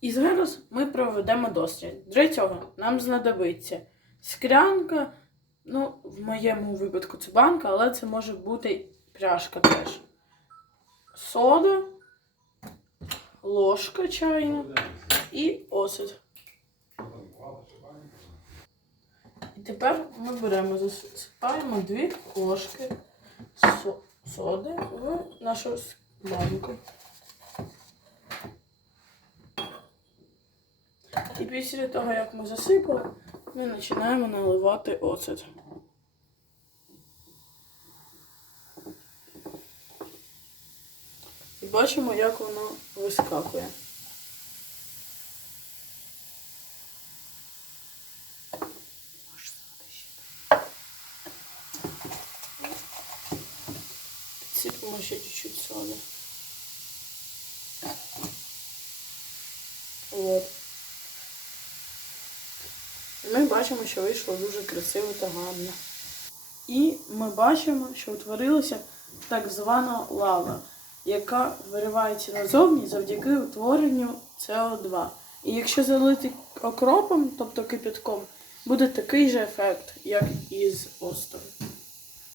І зараз ми проведемо дослід. Для цього нам знадобиться склянка, ну, в моєму випадку це банка, але це може бути пляшка теж. Сода, ложка чайна і оцет. І тепер ми беремо, засипаємо дві ложки соди в нашу склянку. І після того, як ми засипали, ми починаємо наливати оцет. І бачимо, як воно вискакує. Підсипемо ще чуть-чуть соди. От. Ми бачимо, що вийшло дуже красиво та гарно. І ми бачимо, що утворилася так звана лава, яка виривається назовні завдяки утворенню СО2. І якщо залити окропом, тобто кипятком, буде такий же ефект, як і з острову.